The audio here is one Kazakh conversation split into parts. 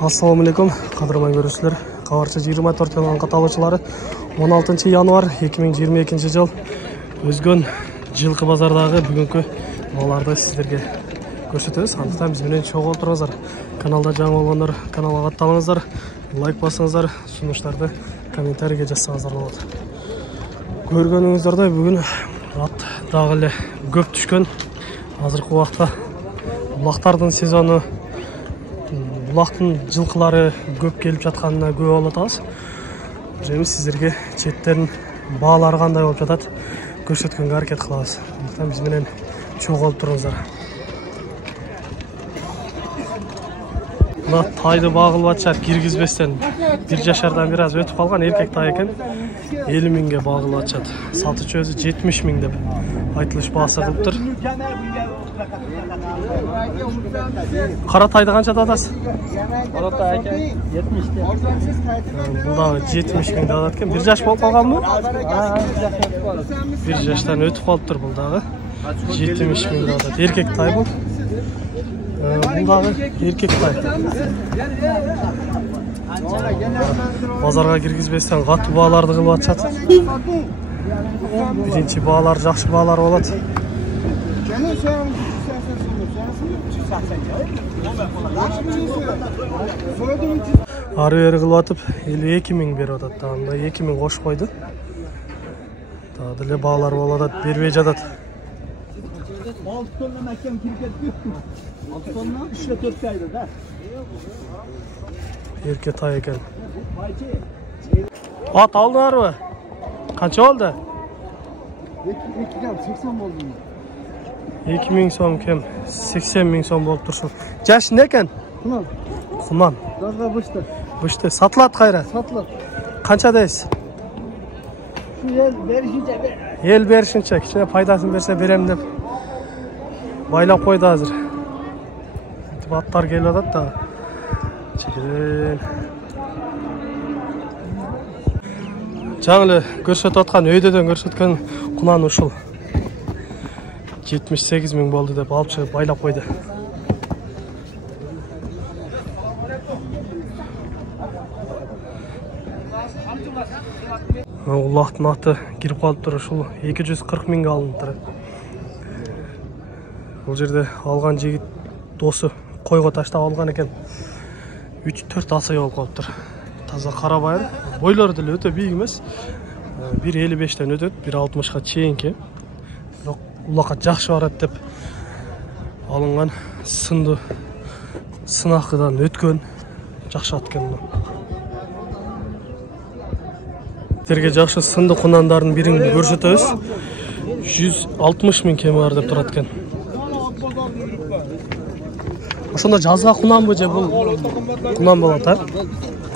Assalamu alaikum, qadrmay görüşler. Qavarchi 24 yılın qatalычылары 16 январ 2022 жыл өзгөн жылқы базардағы бүгінгі маларды сіздерге көрсетеміз. Андықтан біз менен чоң отырыңыздар. Каналда жаңа болғандар каналға аттаныңыздар, лайк басыңыздар, сунуштарды комментарийге жазсаңыздар болады. Көргөнүңүздөрдөй бүгүн ат дагы эле көп түшкөн. Азыркы убакта булактардын сезону, булактын жылкылары көп келип жатканына көп болуп атабыз. Және сіздерге четтерин баалары кандай болуп жатат көрсөткөнгө аракет кылабыз. Андыктан биз менен чогулуп туруңуздар. Мына тайды багылып атышат киргизбестен 1 жашардан бир аз өтүп калган эркек тай экен. 50 миңге багылып атышат. Сатычы өзү 70 миң деп айтылыш баасы кылыптыр. Кара тайды канчада атасыз? Кара тай экен 70 Бул дагы 70 миңде атат экен. 1 жаш болуп калганбы? 1 жаштан өтүп калыптыр бул дагы. 70 миңде атат. Эркек тай бул. Бул дагы эркек тай. Базарга киргизбестен катуу бааларды кылып атышат. Биринчи баалар жакшы баалар болот. Ары бери кылып атып 52 миң берип атат. Анда 2 миң кош койду. Дагы деле баалар болуп атат, бербей жатат. 6 тонна акем кирип кетти. 6 тонна 3-4 айда да. Эркек тай экен. Ат алдыңарбы? Канча болду? 80 болду. 2 миң сом кем, 80 миң сом болуп турчу. Жашы не экен? Кунан. Кунан. Газга бышты. Бышты сатылат кайра. Сатылат. Канча дейсиз? Ел беришинче бер. Ел беришинче, кичине пайдасын берсе берем деп байлап койду азыр. Аттар келип атат да. Чекерен. Жаңы эле көрсөтүп аткан өйдөдөн көрсөткөн кунан ушул. 78 миң болду деп алып чыгып байлап койду. Улактын аты кирип калыптыр, ушул 240 миңге алыныптыр. Бул жерде алган жигит досу койго таштап алган экен. 3-4 асай болуп калыптыр. Таза кара байыр. Бойлору деле өтө бийик эмес. 1.55тен өтөт, 1.60га чейинки. Бирок улакка жакшы барат деп алынган сынды сынакыдан өткөн жакшы ат экен. Сіздерге жакшы сынды кунандардын бирин көрсөтөбүз. 160 миң кеми бар деп турат экен. Ошондо жазга кунанбы же бул кунан болот, а?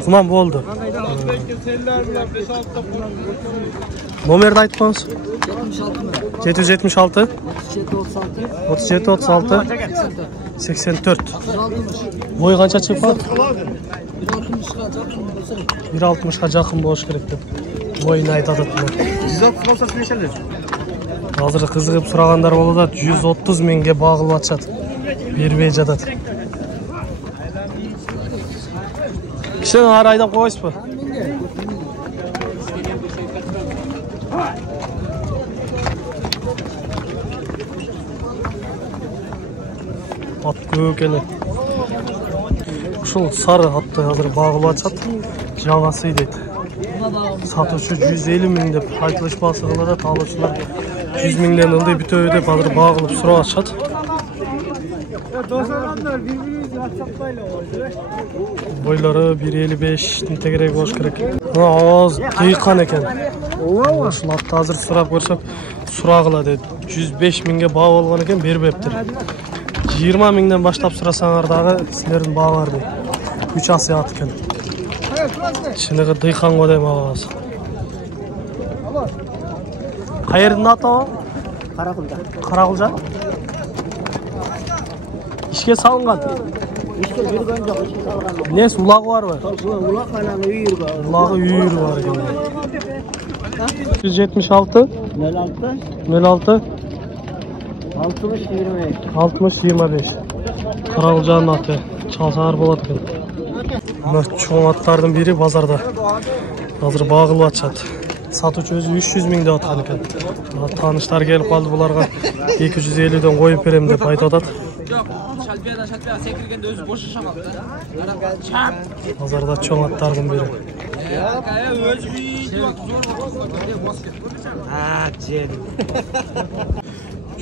Кунан болду. Номерди айтып коюңуз. 776 37 36 84. Бой канча чыгып калат? 1.60га жакын болуш керек деп боюну айтып атат. 160 болсо нечелер? Азыр кызыгып сурагандар болуп атат. 130 миңге багылып атышат. Бербей жатат. Кишен ары айдап койсузбу? Ат көп эле. Ушул сары атты азыр багылып атышат. Жаңасы дейт. Сатуучу 150 миң деп айтылыш баасы кылып атат. Алуучулар 100 миңден ылдый бүтөбү деп азыр багылып сурап атышат. Бойлары 1.55 тегерек болуш керек. Аз дыйкан экен. Ушул атты азыр сурап көрсөк, сурагыла дейт. 105 миңге баа болгон экен, бербептир. 20 миңден баштап сурасаңар дагы силердин баалар дейт. 3 асы ат экен. Чыныгы дыйканго дейм алабыз. Кайердин аты о? Каракылжа. Каракылжа? İşke salıngan. İşte bir gün yok, işe salgan. Nes ulağı var mı? Ulak hala uyur var. Ulağı uyur var. 176 06 60 25 Karagılcanın atı Çalsағар болады екен. Мына чоң аттардың бiri базарда. Қазір бағылып атшады. Сатушы өзі 300 мың деп атқан екен. Таныштар келіп қалды, бұларға 250-ден қойып берем деп айтып атады. Шалпиядан секіргенде өзі бошы шамалды. Базарда чоң аттардың бiri. Өзі бүйі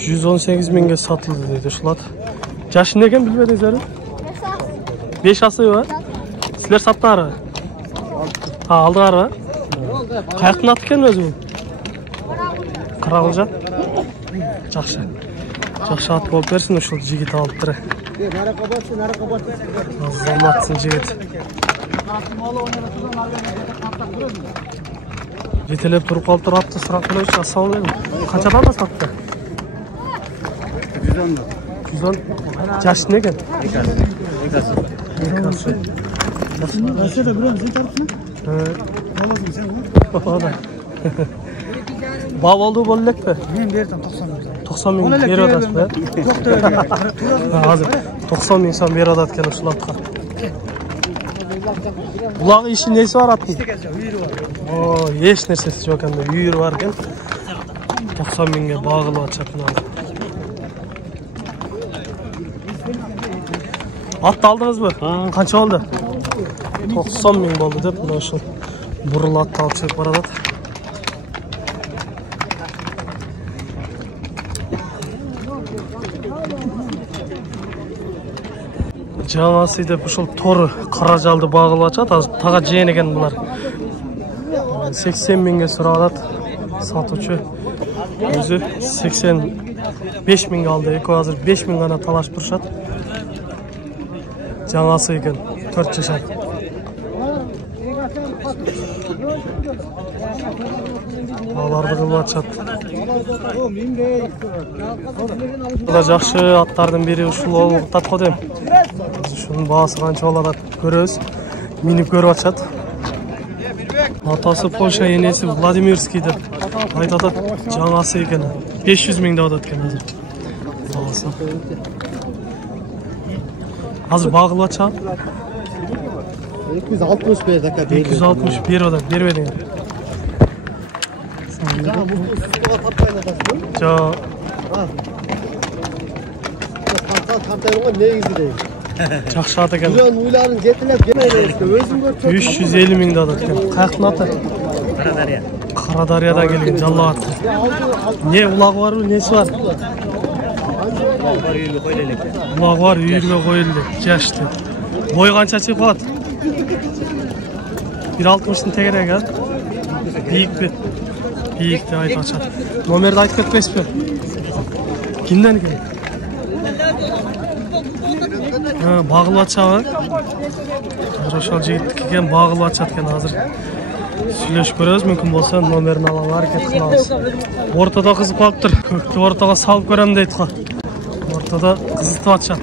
118 мыңға сатылды дейді ұшылады. Жашы не екен білмедіңіздер? 5 асығы ба? Сілер саттыңдар ба? Алдыңдар ба? Қаяқтың аты екен өзі бұл? Қырағылжа? Жақшы. Жақшы ат болып берсін, ұшыл жігіт алып тұры. Азаматсың жігіт. Жетелеп тұрып қалып тұр атты сұрақ білеміз. Ассалаумағалейкум. Қаншадан да сатты? 110. Жашы не екен? Екасы. Aşağıda buram sen tarafına. Alasın sen onu. Oda. Bağ oldu bu lek mi? Ben verdim 90 bin. 90 bin bir adat mı? Çok da öyle. Hazır. 90 bin insan bir adat gelip sulattık. Bulak işin neyse var atın? İşte geleceğim. Yürü var. Oo, hiç nersesi yok hem de yürü varken 90 binge bağlı açakın aldı. At aldınız mı? Kaç oldu? 90 bin oldu dep mына ушул бурул атты алып чыгып баратат. Жаңасы деп ушул тору кара жалды багылып ачат. Азыр тага жеген экен булар. 80 миңге сурап атат сатуучу. Өзү 85 миңге алды. Эки азыр 5 миң гана талашып турушат. Жаңасы екен 4 жашар. Аларды кылып атышат. Буда жакшы аттардын бири ушул олуктат го дейм. Ушунун баасы канча болот көрөбүз. Минип көрүп атышат. Атасы Польша, энеси Владимирский деп айтып атат. Жаңасы экен. 500 миң деп атат экен азыр. Баасы. Hazır bağlı açalım. 260 be dakika. 260 bir oda vermedin. Ya bu sustuğa tapmayla tasın. Ja. Kamtayınga negizi deyim. Жақсы ат екен. Buran uyların getilep gelmeydi. Özüm gör çok. 350 миң да атат екен. Қаяқтың аты? Karadarya. Қарадариядан келген жалла аты. Не улағы бар ма, несі бар? Улағы бар, үйірге қойылды. Жашты. Бой қанша шығып қалады? 1.60'ның тегерегі, а? Биік пе? Биік деп айтып ашады. Номерді айтып кетпес пе? Кімден екен? Бағылып атшаға. Ошол жигит келген бағылып атшат екен азыр. Сүйлөшүп көрөбүз, мүмкүн болсо номерин алалы аракет кылабыз. Ортодо кызып калыптыр. Көктү ортого салып көрөм дейт го. Ортодо кызытып атышат.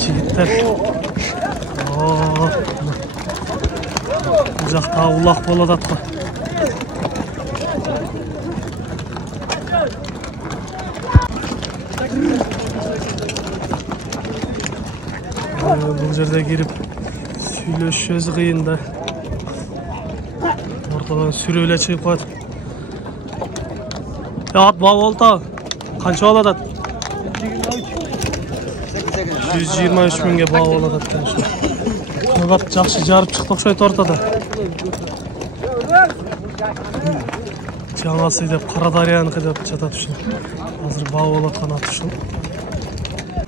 Жигиттер. Бул жакта улак болуп атат го. Бул жерде кирип сүйлөшөбүз кыйын да. Ортодон сүрүп эле чыгып калат. Ат баа болду. Канча болот ат? 123 миңге баа болот ат. Кыбат жакшы жарып чыкты окшойт ортодо. Жаңасы деп Карадаряныкы деп жатат ушул. Азыр баа болот аткан ат ушул.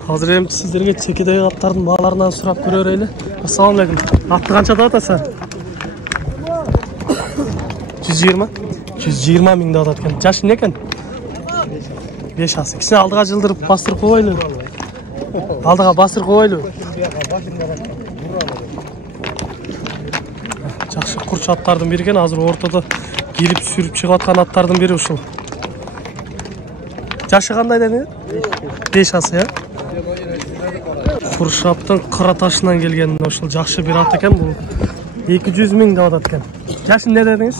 Hazır hem sizlerge çekideki atların bağlarından surap görüyor öyle. Assalamu alaikum. Attı kança da atasa? 120. 120 ming da atatken. Yaşı ne eken? 5 ası. İkisini aldığa jıldırıp bastırıp koyaylı. Aldığa bastırıp koyaylı. Жақсы kurç atlardan biri eken. Hazır ortada gelip sürüp çıkıp atkan atlardan biri uşul. Yaşı kanday deniyor? 5 ası ya. Kurşaptın Kıratашынан келген ошол жакшы бир ат экен бул. 200 миң деп атат экен. Жашы не дедиңиз?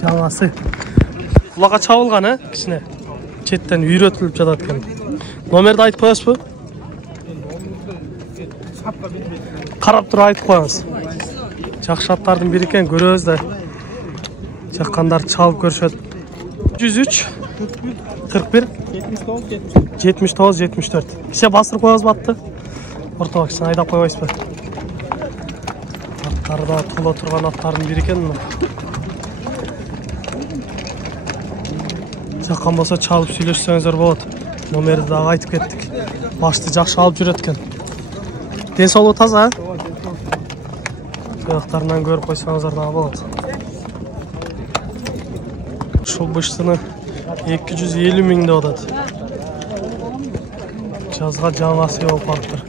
Жаңасы. Булага чабылган, э? Кичине. Четтен үйрөтүлүп жатат экен. Номерди айтып коесузбу? Қарап тұр айтып қойыңыз. Жақсы аттардың бірі екен, көрөз да. Жаққандар çalып көршөт. 103 41 79 74. Кеше басыр қойыңыз батты. Ортаға кішін айдап қойбайсыз ба? Аттарда тола тұрған аттардың бірі екен. Жаққан болса çalып сөйлесеңіздер болады. Номерді дағы айтып кеттік. Башты жақшы алып жүреткен. Денсаулығы таза? Тұяқтарынан көріп қойсаңыздар да болады. Шул быштыны 250 миңде одады. Жазға жаңасы болып қалыптыр.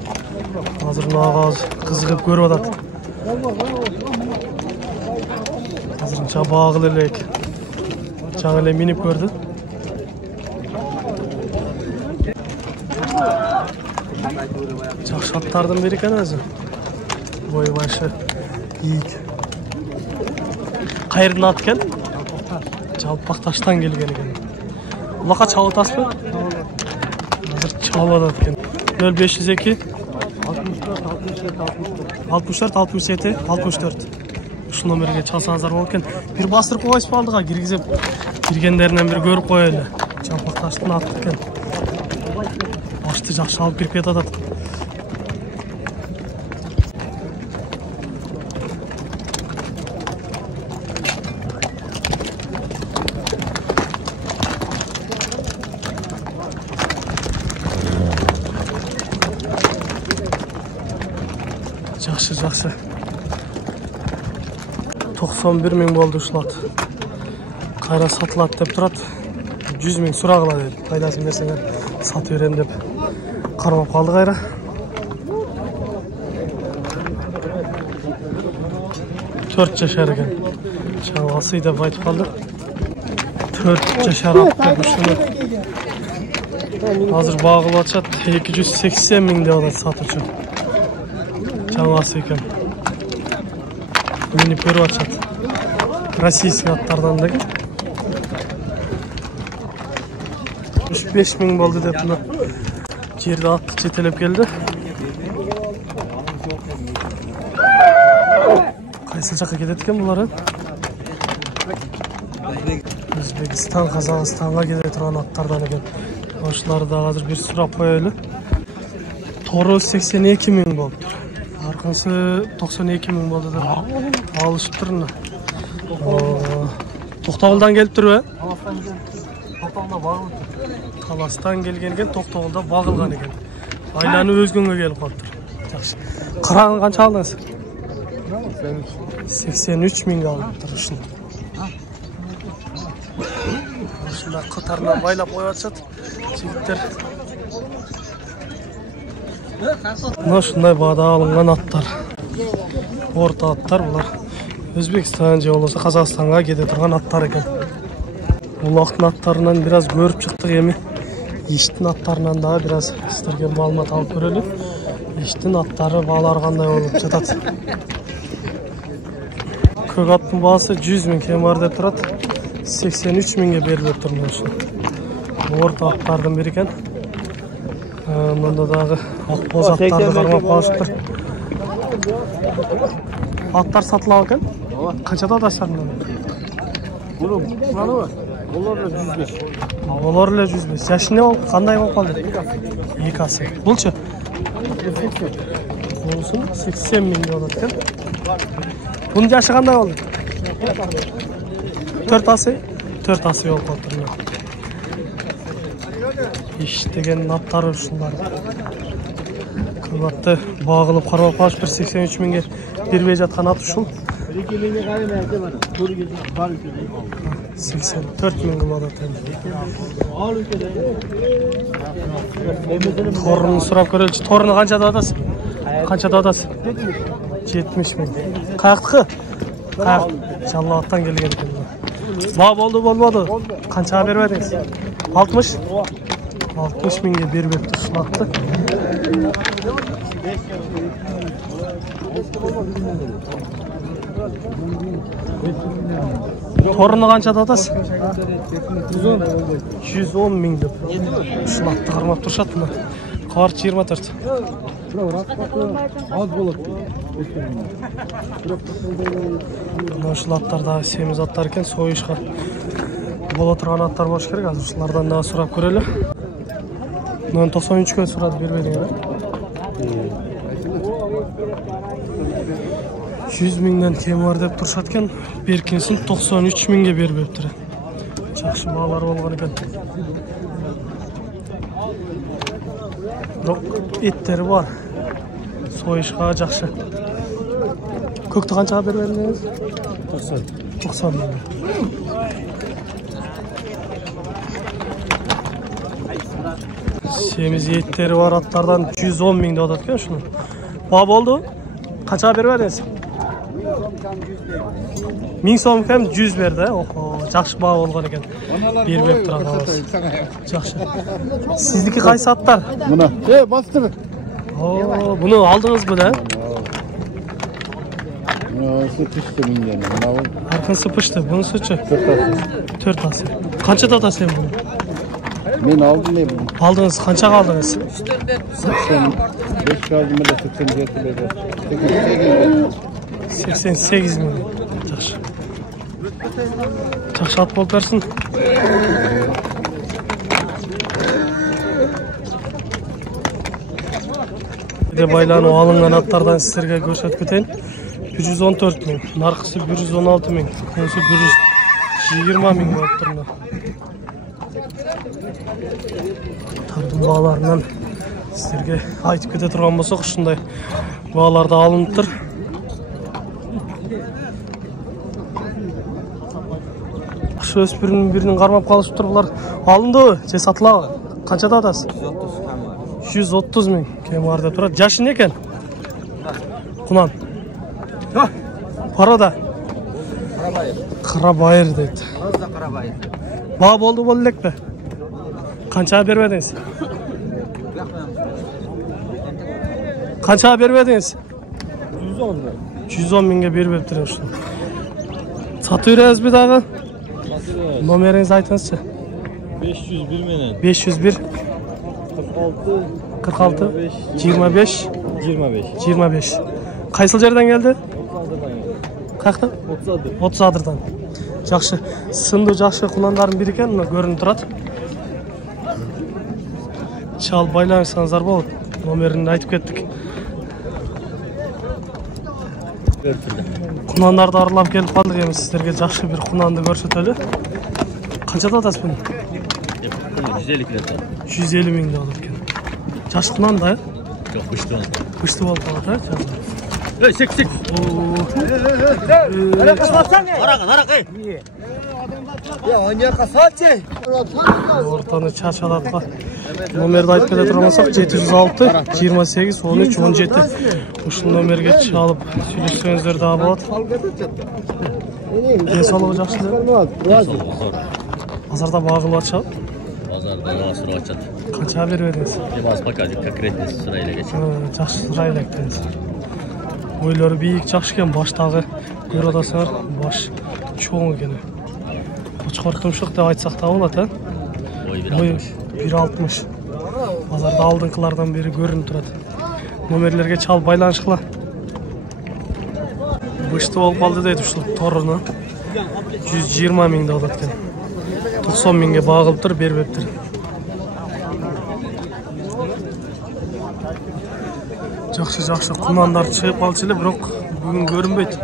Қазір нағаз қызығып көріп одады. Қазірінше бағыл елек. Жаң еле миніп көрді. Жақсы аттардың бірі екен өзі. Бойы байшы. Иік. Қайырдың аты екен? Жалпақташтан келген екен. Ұлақа чалы тас ба? Қазір чалы да екен. 0502 64 67 64. Şu номерге çalsanızlar болып екен. Bir бастырып қойсып алдыға кіргізіп кіргендерінен бір көріп қойылы. Жалпақташтың аты екен. Башты жақшы алып кіріп кетеді. Жақсы. 91 миң болды ұшылады. Қайра сатылады деп тұрады. 100 миң сұрағыла деді. Пайдасын берсеңер саты берем деп. Қармап қалды қайра. Төрт жашар екен. Шағасы деп айтып қалды. 4 жашар атты бұшыны. Қазір бағылып атшат. 280 миңде олар сатушы. Жаңасы екен. Мені көріп атшат. Российский аттардан да екен. 35 миң болды деп мұны. Жерді атты жетелеп келді. Қайсыл жаққа кетеді екен бұлары? Өзбекстан, Қазақстанға кетеді тұрған аттардан екен. Осылары да қазір бір сұрап қойылы. Торы 82 миң болды. Арқансы 92 миң болды да. Алышып тұрына. Тоқтауылдан келіп тұр бе? Таластан келген екен, Тоқтауылда бағылған екен. Айланы өзгенге келіп қалып тұр. Жақшы. Қырағын қанша алдыңыз? 83 миңге алып тұр үшін. Үшінде қытарынан байлап қойватшат. Жігіттер. Мына шындай бағда алынған аттар. Орта аттар бұлар. Өзбекстан же болса Қазақстанға кете тұрған аттар екен. Улақтың аттарынан біраз көріп шықтық еме. Ештің аттарынан да біраз сіздерге малымат алып көрелі. Ештің аттары бағалар қандай болып жатады. Көк аттың бағасы 100 миң кемар деп тұрады. 83 миңге беріліп тұрмын үшін. Орта аттардың бірі екен. Мұнда дағы ақбоз аттарды қармап қалышыптыр. Аттар сатылау екен? Қаншада адастарынан? Олар 105. Яшіне ол қандай болып қалды? Екі асы. Бұл ше? Олсын 80 миң болады екен. Бұның жашы қандай болды? 4 асы? 4 асы болып қалды. Ештеген аттары ұшындар. Көбатты бағылып қармап қалыш 83 миңге бербей жатқан ат ұшыл. 84 миң болады. Торын сұрап көрелші. Торыны қаншада адасың? Қаншада адасың? 70 миң. Қаяқтықы? Қаяқ. Жалла аттан келген екен. Ба болды болмады. Қаншаға бермедіңіз? 60? 60 миңге бербеп тұрсын атты. Торыны қаншада атасың? 110 миң деп. Шын атты қармап тұршатына. Кварт 24. Az болады. Ушул аттар да семиз аттар экен, союшка боло турган аттар болуш керек. Азыр ушулардан да сурап көрөлү. Мына 93кө сурады бербедиңер. 100 миңден кем бар деп турушат экен. Беркинсин 93 миңге бербептир. Жакшы баалар болгон экен. Бирок эттери бар. Союшка жакшы. Көктү канчага бербедиңиз? 90 миң. Semiz еттери бар аттардан 110 миң деп атат экен ушуну. Ба болду? Канчага бербедиңиз? 1000 сом кем 100 берди. Охо, жакшы баа болгон экен. Бербеп турабыз. Жакшы. Сиздики кайсы аттар? Мына. Бастыр. О, буну алдыңызбы да? Sıkıştı mingen. Arkası pıştı. Bunu suçu. 4 ası. Kança da sen bunu? Ben aldım ne bunu? Aldınız. Kança aldınız? 85 kaldım da 87 lira. 88 milyon. Жақсы. Жақсы at болып берсін. Байланып алынған аттардан сіздерге көрсетіп кетейін. 114 миң, нарқысы 116 миң, консы 120 миң болып тұрмын. Тардың бағаларынан сіздерге айтып кете тұрған болсақ, ұшындай бағаларда алынып тұр. Қышы өспірінің қармап қалышып тұр, бұлар алынды, же сатылағы. Қаншада атасы? 130 миң кем бар деп тұрады. Жашы не екен? Құнан. Парада? Қарабайыр дейді. Ба болды болдық бе? Қаншаға бермедіңіз? Қаншаға бермедіңіз? 110 мыңға беріп тұрын үшін. Сату үйреңіз бе дағы? Номеріңізді айтыңызшы. 501 менен 501 46 25 25. Қайсыл жерден келді? Қаяқтан? 30 адырдан. Жақшы. Сынды жақшы құнандарын бір екен, көрініп тұрады. Шал байланышсаңыздар болды. Номерін айтып кеттік. Құнандарды арылап келіп қалдық еміз. Сіздерге жақшы бір құнанды көрсетелі. Қаншада атасы бұны? 150 мыңда алып екен. Жаш құнан да, е? Жоқ, күшті оны. Күшті болып қалады, е? Сек. Арақ, ей! Ортаны чаршалатқа номерді айтып кете тұрмасақ 706 28 13 17 ұшыл номерге чалып сөйлесеңіздер дағы болады. Денсаулығы жақсы да? Азарда бағылып атшап? Азарда асырып атшат. Қанша бербедіңіз? Аз показик конкретный сырайлы geçen. Жақсы сырайлы ектіңіз. Ойлары бейік жақшы екен, баштағы көріп атасыңар, баш чоң екен. Қошқар тұмшық деп айтсақ та болады, ә? Ой, 1.60. Азарда алдыңқылардан бері көрініп тұрады. Номерлерге чал байланыш қыла. Бұшты болып қалды дейді ұшыл торыны. 120 мыңда алады екен. 90 мыңға бағылып тұр, бербеп тұр. Жақшы құнандар шығып қалшылы, бірақ бүгін көрінбейді.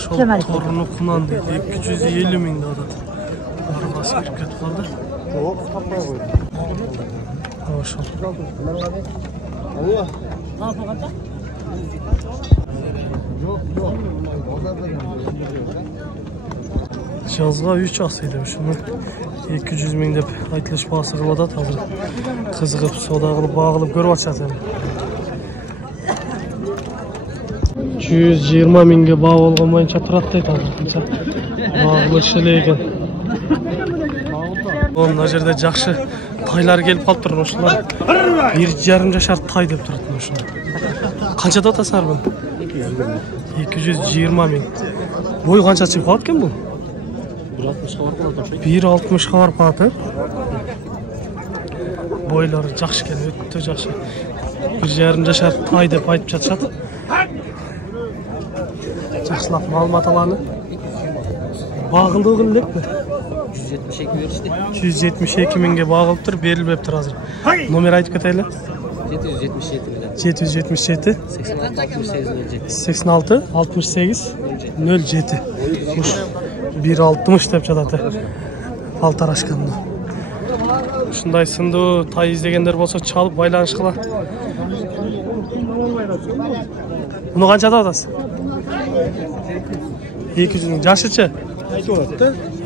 Шол торыны құнан дейді, 250 мыңда алады. Арбасы кіріп кетіп қалды. Шол. Жазға 3 асайды үшіні. 200 миң деп айтылыш басы қылады тазыр. Қызығып, сода қылып, бағылып көріп атшады. 120 мыңға бағ олған майынша тұрады дейді азыр. Бағылышылы екен. Мына жерде жақшы тайлар келіп қалып тұрын ұшылар. 1,5 жашар тай деп тұратын ұшылар. Қаншада атасар бұл? 220 миң. Бой қанша шығып қалады кен бұл? 1.60-ға барып қалады. бойлары жакшы экен, өтө жакшы. 1,5 жашар тай деп айтып жатышат. Жакшылап маалымат аланы. Багылдыгы элекпи? 172 беришти. 172 миңге багылып тур, берилбептир азыр. Номер айтып кетели. 777. 86 68 07. 1.60 деп жатат. Алтарашканда. Ушундай сындуу тай издегендер болсо чалып байланышкыла. Муну канчада атасыз? 200 жашычы?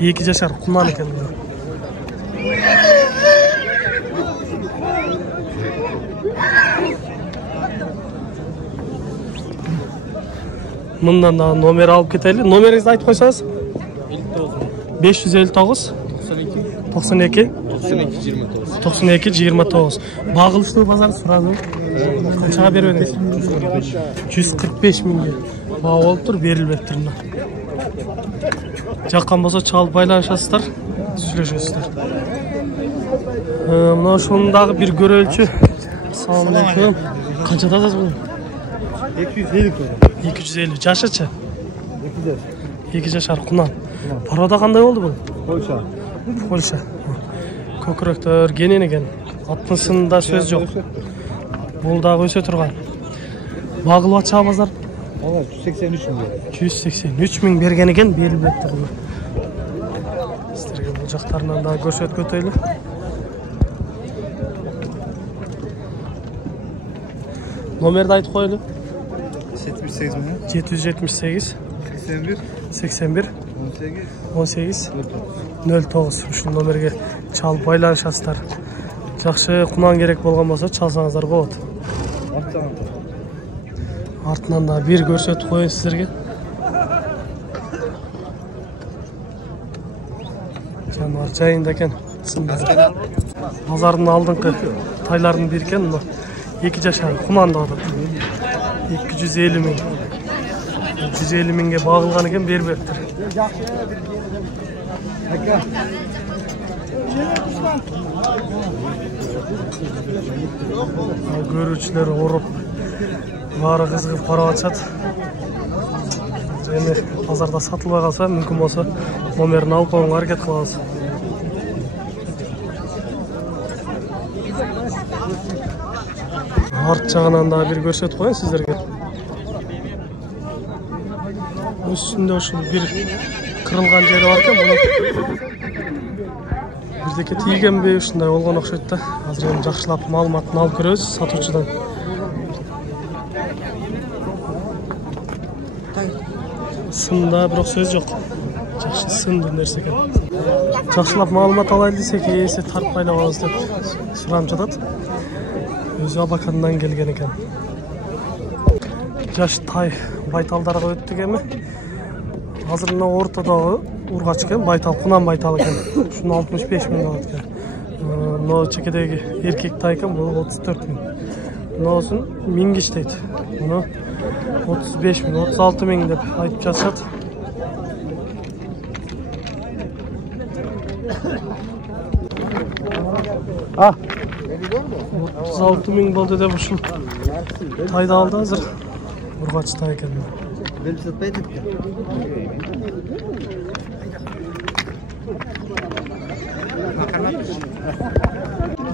2 жашар кунан экен. Мындан да номер алып кетели. Номеріңізді айтып қойсаңыз? 559 92 29. Бағылыштығы базар сұрадым. Қаншаға беріп едіңіз? 145 мыңға. Баға болып тұр, берілбеттір. Жаққан болса чалып байланышасыздар, сөйлесесіздер. Мына ошондағы бір көрелчі. Ассалаумалейкум. Қаншада атасыз бұл? 250. Жашычы? 2 жашар кунан. Парада қандай болды бұл? Польша. Көкіректер генен екен. Аттысында сөз жоқ. Бұл дағы өсе тұрған. Бағылу атша базар? 183 мың. 183 мың берген екен, беріліп еттір. Сіздерге бұл жақтарынан да көрсет көтейлі. Номерді айтып қойлы? 78 мың. 778 81 18 09. Ушул номерге чалып байланышасыздар. Жакшы кунан керек болгон болсо чалсаңыздар болот. Артынан да бир көрсөтүп коеюн сиздерге. Жануар жайында экен. Базардын алдыңкы тайлардын бири экен. 2 жашар кунанда атат. 250 миң. 150 миңге багылган экен, бербептир. Көрүүчүлөр оруп, баары кызыгып карап атышат. Эми базарда сатылбай калса, мүмкүн болсо номерин алып коюнга аракет кылабыз. Арт жагынан да бир көрсөтүп коеюн сиздерге. Üstünde ушул бир кырылган жери бар экен, муну бирдеке тийгенби, ушундай болгон окшойт да. Азыр эми жакшылап маалыматын алып көрөбүз сатуучудан. Сында бирок сөз жок. Жакшы сынды нерсе экен. Жакшылап маалымат алайлы десек, эси тартпайлап алабыз деп суранып жатат. Өзү Абакандан келген экен. Жаш тай байталдарга өттүк эми. Азыр мына ортодогу ургач экен, байтал, кунан байтал экен. Ушуну 65 миң алат экен. Мына чекедеги эркек тай экен, бул 34 миң. Мынасын 1000 иштейт. Муну 35 миң, 36 миң деп айтып жатышат. А, 36 миң болду деп ушул тайды алды азыр. Ургач тай экен.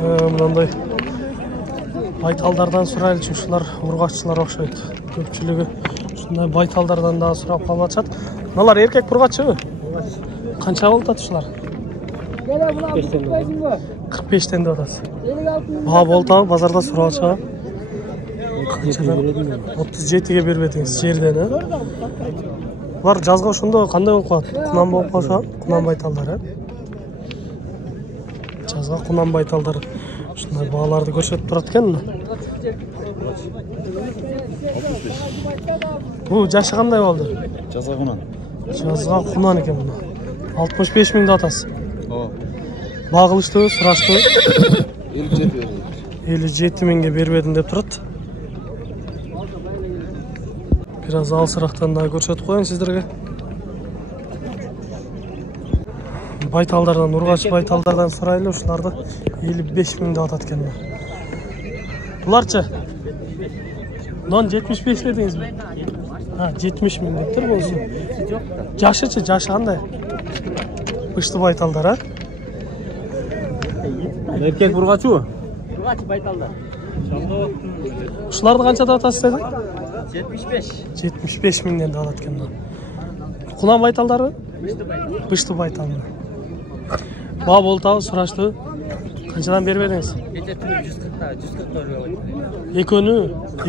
Мынандай байталдардан сурайлычы, ушулар ургаччылар окшойт. Көпчүлүгү ушундай байталдардан да сурап калып атышат. Мыналар эркек ургаччыбы? Канча болуп атат ушулар? 45-тен деп атасыз. Баа болтабы базарда сурап атышабы? 37-ге бербедиңиз жерден, а? Булар жазга ошондо кандай болуп калат? Кунан болуп калса, кунан байталдар, жазга кунан байталдар. Ушундай бааларды көрсөтүп турат экен. Бул жашы кандай болду? Жазга кунан. Жазга кунан экен мына. 65 миң деп атасыз. Ооба. Багылыштыбы, сураштыбы? 57. 57 миңге бербедим деп турат. Biraz алсырактан да көрсөтүп коеюн сиздерге. байталдардан, ургач байталдардан сурайлы, ушуларды 55 миң деп атат экен. Буларчы? Нон 75 дедиңизби? 70 миң дептир болсун. Жашычы, жашы кандай? Бышты байталдар, а? Erkek burgaçı. Urgaç baytalдар. Ушуларды канча деп атасыз деди? 75. 75 миңден деп алат экен. Кулан байталдары? Бышты байтал. Баа болтабы сурашты. Канчадан бербедиңиз? Кече түнү 140 та, 140 көргөн.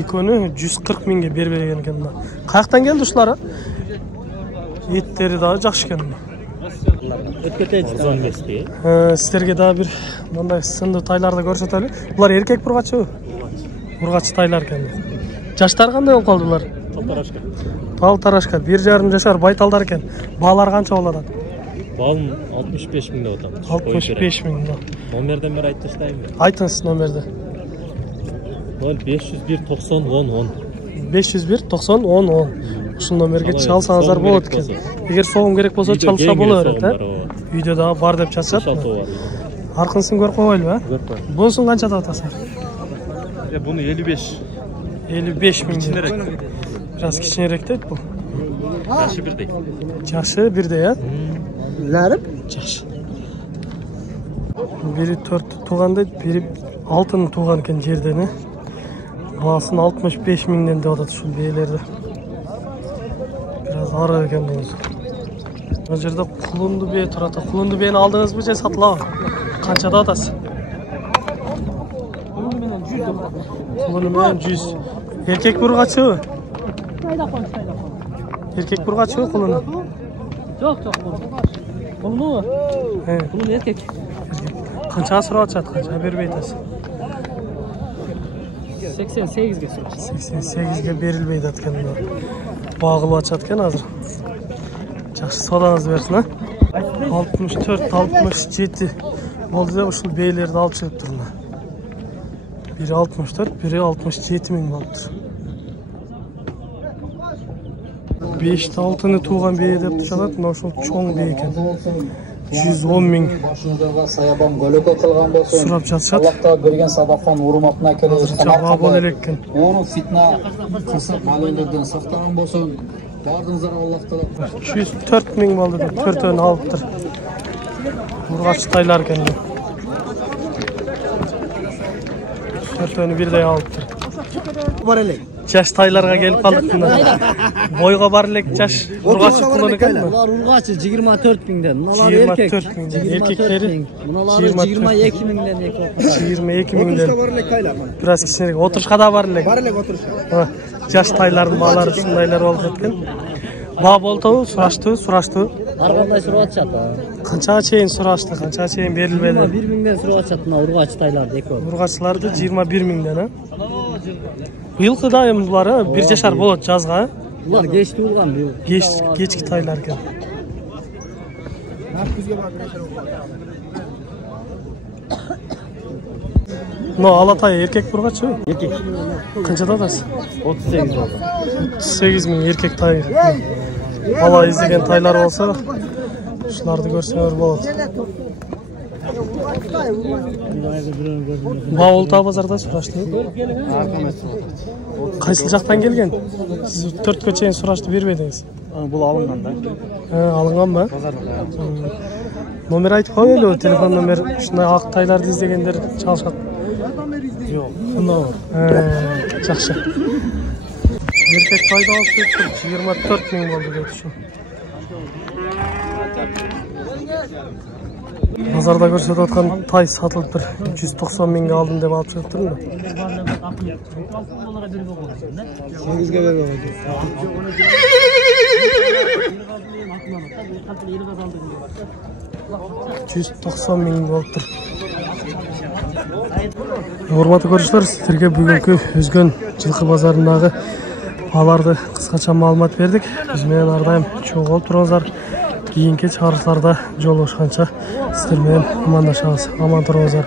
Экөнү 140 миңге бербеген экен. Каяктан келди ушулар? Еттери дагы жакшы экен. Arzon besti. Сиздерге дагы бир мындай сынды тайларды көрсөтөлү. Булар эркек бургачы? Бургач тайлар экен. Жаштары кандай болуп калды булар? Tarashka. Тал-тарашка 1,5 жашар байталдар экен. Баалар канча болот? Balım 65 bin lira. 65 миң. Номерден бeri айтып таштайм. Айтыңыз номерди. 0501 90 10 10. 501 90 10 10. Ушул номерге чалсаңыздар болот экен. Эгер согум керек болсо чалса боло берет, э? Үйдө дагы бар деп чачат. Аркынысын көрүп койгойлу, э? Бунусун канча деп атасың? Bunu 55. 55 миң. Biraz кичинерек дейт бул. Yaşı birdey. Жашы бирдей, э? Zarip? Жашы. Бири 4 тууган дейт, бири 6 тууган экен жерден, э? Баасын 65 миңден деп атат ушул бээлерди. Biraz ары экен бул. Мына жерде кулунду бээ турат. Кулунду бээни алдыңызбы же сатылабы? Канча деп атасыз? Кулуну менен 100. Эркек бургачыбы? Erkek burgaçı mı kulunu? Çok Kulunu? Kulun erkek. Kança sıra açat, kança berilbeytesi? 88'ge sıra. 88'ge berilbeydi atken. Bağılı açatken hazır. Жақсы соданızı versin, ha? 64, 67 oldu da uşul beylerde alıp çıkıp durun. Biri 64, biri 67 min balıktır. 5-6'ны туған бейі деп тұршалады, мына ошол чоң бей екен. 110 миң сурап жатышат. Аллахта берген сабақтан урматына келіп Жаба бол элеккен. Ору фитна кысып малелерден сактаган болсун. Бардыңыздар Аллахтан. 104 миң болду деп төртөөнү алыптыр. Бургач тайлар экен. Төртөөнү бирдей алыптыр. Var elek. Жаш тайларга келип калдык мына. Бойго бар элек жаш бургач кулун экенби? Bunlar urgaçı 24 miңден. Bunlar erkek. 24 миңден. Эркектери Bunlar 22 miңден erkek. 22 миңден. Var elek taylar. Бираз кичинерээк отурушка да бар элек. Var elek oturuşa. Жаш тайлардын баалары ушундайлар болуп кеткен. Баа болтобу? Сураштыбы? Ар кандай сурап атышат. Канчага чейин сурашты, канчага чейин берилбеди? 21 miңден сурап атышат мына ургач тайларды экөө. Бургачыларды 21 миңден, а? Быйылкы да эми булар 1 жашар болот жазга. Bunlar geç tuğulgan bu. Кечки тайлар экен. Но алатай эркек бургачы? Erkek. Канчада атасыз? 38 oldu. 38 миң эркек тай. Бала издеген тайлар болсо, ушуларды көрсөңөр болот. Баулта базарда сурашты. Кайсыл жактан келген? Сиз 4кө чейин сурашты бербедиңиз. Bul alıngan da. Алынганбы? Номер айтып коелу, телефон номер. Ушундай ак тайларды издегендер чалышат. Yok. Жакшы. Эркек тайды алып кетти, 24 миң болду деп ушу. Базарда көрсөтүп аткан тай сатылыптыр. 190 миңге алдым деп алып чыгыптырмын. 8'ge ver. 190 миң болуптур. Урматтуу көрүүчүлөр, сиздерге бүгүнкү Өзгөн жылкы базарындагы бааларды кыскача маалымат бердик. Биз менен ар дайым чоң болуп туруңуздар. Кийинки чыгарылыштарда жолугушканча сиздер менен амандашабыз. Аман туруңуздар.